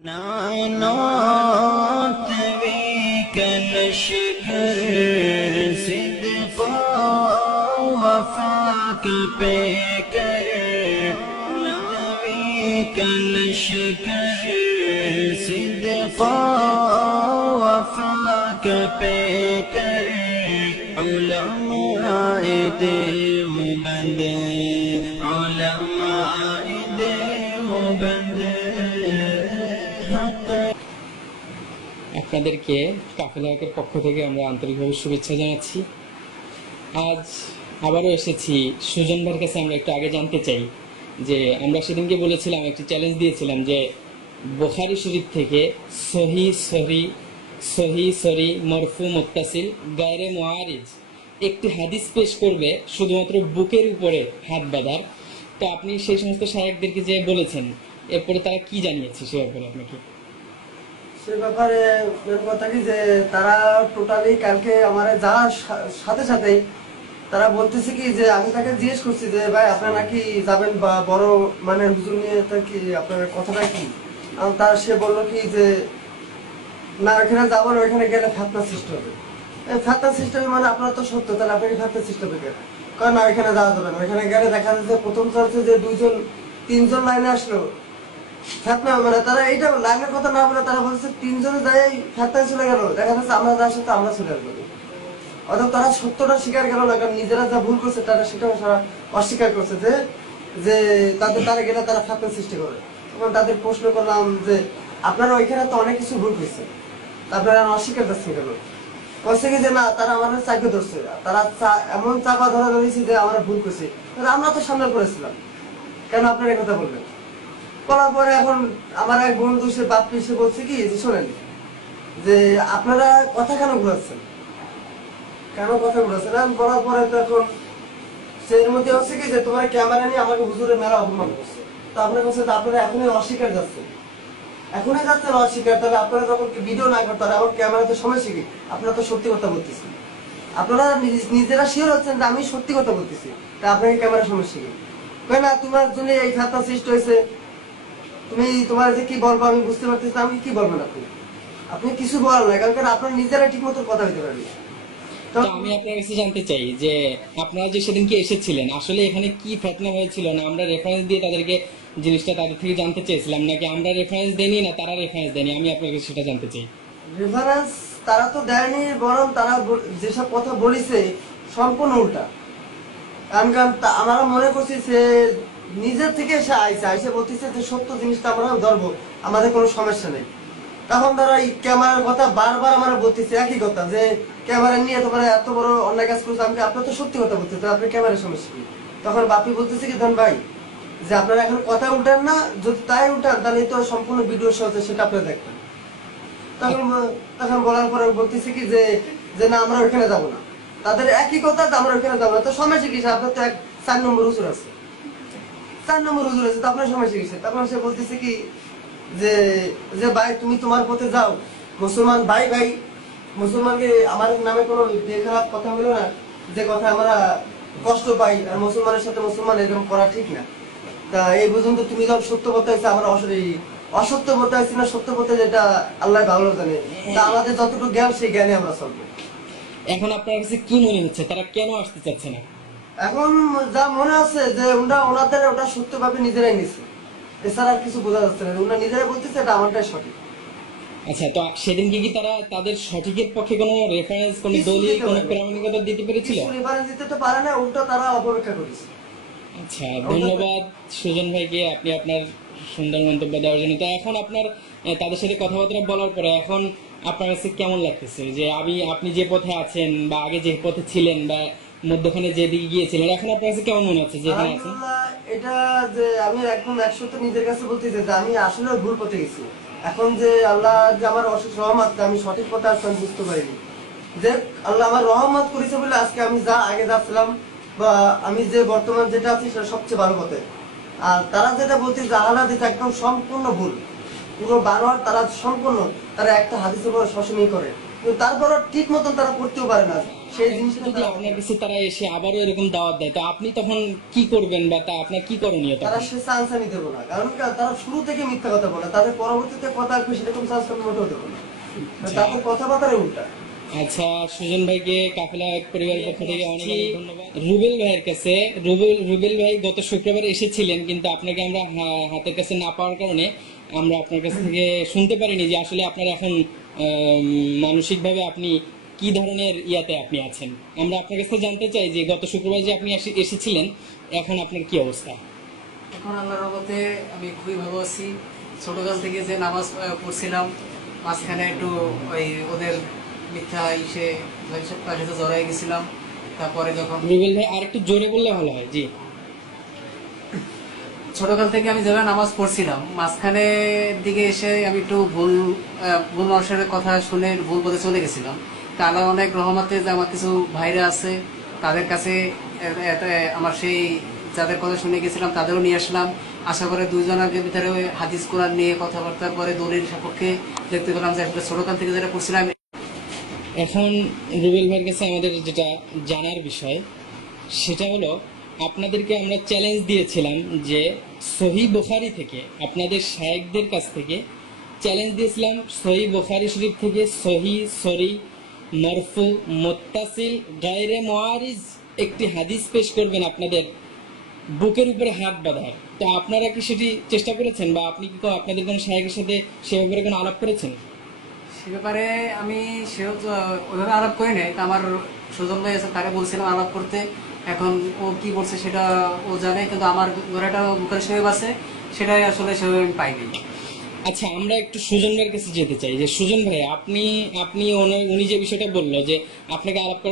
نعنات بك نشكر صدقا وفاك بكر بك نشكر صدقا وفاك بكر علماء دیوبند علماء دیوبند আপনাদেরকে কাফেলাকের পক্ষ থেকে আমরা আন্তরিকভাবে শুভেচ্ছা জানাচ্ছি। আজ আবারও এসেছি সুজন ভাইয়ের কাছে। আমরা একটু আগে জানতে চাই যে আমরা সেদিনকে বলেছিলাম, একটি চ্যালেঞ্জ দিয়েছিলাম যে বুখারী শরীফ থেকে সহি সরি মরফু মুত্তাসিল গায়রে মুআরিজ একটি হাদিস পেশ করবে শুধুমাত্র বুকের উপরে হাত বাঁধার। তো আপনি সেই সমস্ত শায়েখদেরকে যে বলেছেন, এরপরে তারা কি জানিয়েছে সে ব্যাপারে আপনাকে? সে ব্যাপারে কথা কি যে তারা টোটালি কালকে আমার যাওয়ার সাথে সাথে তারা বলতেছে কি যে আমি তাকে জিজ্ঞেস করছি যে ভাই আপনারা নাকি যাবেন বা বড় মানে হুজুর নিয়ে কি আপনার কথাটা কি, তার সে বললো কি যে না ওইখানে যাবো না, ওইখানে গেলে ফেতনা সৃষ্টি হবে। ফেতনা সৃষ্টি হবে মানে আপনার তো সত্য, তাহলে আপনাকে ফেতনা সৃষ্টি হবে কেন? কারণ না ওইখানে যাওয়া যাবে না। ওইখানে গেলে দেখা যাচ্ছে প্রথম চার্চে যে 2-3 লাইনে আসলো ফেতনা হবে না। তারা এইটা লাইনের কথা না বলে তারা বলছে 3 জনে যাই ফেতনায় চলে গেল, দেখা যাচ্ছে আমরা যার সাথে আমরা চলে আসবো। অর্থাৎ তারা সত্যটা স্বীকার গেল না, কারণ নিজেরা যা ভুল করছে তারা সেটাও অস্বীকার করছে যে তারা গেলে তারা ফেতনা সৃষ্টি করে। তখন তাদের প্রশ্ন করলাম যে আপনারা ওইখানে তো অনেক কিছু ভুল করছে, আপনারা অস্বীকার করছেন কেন? বলছে কি যে না তারা আমাদের চাকরি ধরছে, তারা এমন চাপা ধরা ধরেছে যে আমরা ভুল করছি, আমরা তো সামনে করেছিলাম, কেন আপনারা এই কথা বলবেন? বলার পরে এখন আমার এক বন্ধু সে বাপ্পি সে বলছে কি যে শোনেন যে আপনারা কথা কেন ঘুরাচ্ছেন, কেন কথা ঘুরাচ্ছেন? বলার পরে তো এখন সে এর মধ্যে হচ্ছে কি যে তোমার ক্যামেরা নিয়ে আমাকে হুজুরের মেলা অপমান করছে। তো আপনার কাছে আপনারা এখনই অস্বীকার যাচ্ছেন, এখনই যাচ্ছেন অস্বীকার। তাহলে আপনারা যখন ভিডিও না করতেন আমার ক্যামেরাতে সমস্যা কি? আপনারা তো সত্যি কথা বলতেছেন, আপনারা নিজেরা শিওর হচ্ছেন যে আমি সত্যি কথা বলতেছি, তা আপনাকে ক্যামেরা সমস্যা কি? না তোমার জন্য এই ফেতনা সৃষ্টি হয়েছে, তুমি তোমার যে কি বলবো আমি বুঝতে পারতেছি না। আমি কি বলবেন? আপনি কিছু বলার না, কারণ আপনার নিজেরা ঠিক মতো কথা হইতে পারেন। তো আমি আপনার কাছে জানতে চাই যে আপনারা যে সেদিনকে এসেছিলেন আসলে এখানে কি ফেতনা হয়েছিল, না আমরা রেফারেন্স দিয়ে তাদেরকে জিনিসটা তাদের থেকে জানতে চেয়েছিলাম, নাকি আমরা রেফারেন্স দেনি না তারা রেফারেন্স দেনি? আমি আপনার কাছে সেটা জানতে চাই। রেফারেন্স তারা তো দেয়নি, বরং তারা যেসব কথা বলেছে সম্পূর্ণ উল্টা। কারণ আমরা মনে করছি সে নিজের থেকে এসে আইসে বলতেছে যে সত্য জিনিসটা আমরা ধরবো, আমাদের কোনো সমস্যা নেই। তখন তারা এই ক্যামেরার কথা বারবার আমরা বলতেছি একই কথা যে ক্যামেরা নিয়ে তোমরা এত বড় অন্যায় কাজ করছো, আমি আপনার তো সত্যি কথা বলতেছে, আপনার ক্যামেরার সমস্যা কি? তখন বাপি বলতেছে কি ধন ভাই যে আপনারা এখন কথা উল্টান না, যদি তাই উল্টান তাহলে তো সম্পূর্ণ ভিডিও সহজে সেটা আপনারা দেখবেন। তখন বলার পরে বলতেছে কি যে না আমরা ওইখানে যাবো না, তাদের একই কথা আমরা ওইখানে যাবো না। তো সমস্যা কি? আপনার তো 4 নম্বর হুজুর আছে, 4 নম্বর হুজুর আছে, তো আপনার সমস্যা কিসে? তখন সে বলতেছে কি যে ভাই তুমি তোমার পথে যাও, মুসলমান ভাই মুসলমানকে আমার নামে কোনো বেখারাপ কথা হলো না, যে কথা আমরা কষ্ট পাই, আর মুসলমানের সাথে মুসলমান এরকম করা ঠিক না। তা এই পর্যন্ত তুমি যখন সত্য পথে আছে, আমরা অসত্য পথে আছি না সত্য পথে, যেটা আল্লাহ ভালো জানে। তা আমাদের যতটুকু জ্ঞান সেই জ্ঞানে আমরা চলবো। এখন আপনার কাছে কি মনে হচ্ছে তারা কেন আসতে চাচ্ছে না? এখন যা মনে হচ্ছে যে ওনাদের ওটা সত্যভাবে নিজেরাই নিচ্ছে, এছাড়া আর কিছু বোঝা যাচ্ছে না। ওনারা নিজেরাই বলতেছে এটা আমারটাই সঠিক। আচ্ছা, তো সেদিনকে কি তারা তাদের সঠিকের পক্ষে কোনো রেফারেন্স, কোনো দলিল, কোনো প্রামাণিকতা দিতে পেরেছিল? রেফারেন্স দিতে তো পারে না, উল্টো তারা অপব্যাখ্যা করেছে। আচ্ছা, ধন্যবাদ সুজন ভাইকে আপনি আপনার সুন্দর মন্তব্য দেওয়ার জন্য। তো এখন আপনার তাদের সাথে কথাবার্তা বলার পরে এখন আপনার কাছে কেমন লাগতেছে যে আপনি যে পথে আছেন বা আগে যে পথে ছিলেন বা মধ্যখানে যেদিকে গিয়েছিলেন, এখন আপনার কাছে কেমন মনে হচ্ছে যে এখানে আছেন? এটা যে আমি একদম 100 নিজের কাছে বলতেছি যে আমি আসলে ভুল পথে গেছি। এখন যে আল্লাহ যে আমার অশেষ রহমত, আমি সঠিক পথে আসলাম বুঝতে পারিনি, যে আল্লাহ আমার রহমত করেছে বলে আজকে আমি যা আগে যাচ্ছিলাম বা আমি যে বর্তমান যেটা আছি সেটা সবচেয়ে ভালো পথে। আর তারা যেটা বলছে জাহালা যেটা একদম সম্পূর্ণ ভুল, পুরো বানোয়ার। তারা সম্পূর্ণ তারা একটা হাদিসের উপর সবসময় করে কিন্তু তারপরও ঠিক মতন তারা পড়তেও পারে না। সেই জিনিসটা যদি আপনার কাছে তারা এসে আবারও এরকম দাওয়াত দেয়, তো আপনি তখন কি করবেন বা তা আপনার কি করণীয় তারা তখন? সে চান্স আমি দেবো না, কারণ তারা শুরু থেকে মিথ্যা কথা বলে, তাদের পরবর্তীতে কথা আসবে সেরকম চান্স আমি মোটেও দেবো না। তাদের কথাবার্তারে উল্টা। আচ্ছা, সুজন ভাইকে কাফেলা পরিবারের পক্ষ থেকে অনেক অনেক ধন্যবাদ। রুবেল ভাইয়ের কাছে, রুবেল ভাই গত শুক্রবার এসেছিলেন, কিন্তু আপনাকে আমরা হাতের কাছে না পাওয়ার কারণে আমরা আপনার কাছ থেকে শুনতে পারিনি যে আসলে আপনার এখন মানসিকভাবে আপনি কি ধরনের ইয়াতে আপনি আছেন। আমরা আপনার কাছে জানতে চাই যে গত শুক্রবার যে আপনি এসেছিলেন, এখন আপনার কি অবস্থা? এখন আল্লাহর রহমতে আমি খুবই ভালো আছি। ছোটকাল থেকে যে নামাজ পড়ছিলাম, মাঝখানে একটু ওই ওদের মিথ্যা ইসে তার সাথে জড়াই গেছিলাম। তারপরে যখন রুবেল ভাই আর একটু জোরে বললে ভালো হয়। জি, ছোটকাল থেকে আমি যেভাবে নামাজ পড়ছিলাম, মাঝখানে দিকে এসে আমি একটু ভুল মানুষের কথা শুনে ভুল পথে চলে গেছিলাম। তা আল্লাহ অনেক রহমতে যে আমার কিছু ভাইরা আছে, তাদের কাছে আমার সেই যাদের কথা শুনে গেছিলাম তাদেরও নিয়ে আসলাম। আশা করে দুইজনের ভিতরে হাদিস কোরআন নিয়ে কথাবার্তা করে দলিল সাপেক্ষে দেখতে পেলাম যে আসলে ছোটকাল থেকে যেটা পড়ছিলাম। এখন রুবেল ভাইয়ের কাছে আমাদের যেটা জানার বিষয় সেটা হলো, আপনাদেরকে আমরা চ্যালেঞ্জ দিয়েছিলাম যে সহি বুখারী থেকে, আপনাদের শায়েখদের কাছ থেকে চ্যালেঞ্জ দিয়েছিলাম, সহি বুখারী শরীফ থেকে সহি সরি মারফু মুত্তাসিল গায়রে মুআরিজ একটি হাদিস পেশ করবেন আপনাদের বুকের উপরে হাত বাঁধার। তো আপনারা কি সেটি চেষ্টা করেছেন, বা আপনি কি আপনাদের কোনো শায়েখের সাথে সে ব্যাপারে কোনো আলাপ করেছেন? সে ব্যাপারে আমি ওইভাবে আলাপ করি নাই। তা আমার সুজন ভাই আছে, তাকে বলছিলাম আলাপ করতে। এখন ও কি বলছে সেটা ও জানে, কিন্তু আমার ঘরে একটা বুখারী শরীফ আছে, সেটাই আসলে সেভাবে আমি পাইনি। আচ্ছা, আমরা একটু সুজন ভাইয়ের কাছে যেতে চাই যে সুজন ভাই, আপনি উনি যে বিষয়টা বললো যে আপনাকে আলাপ করার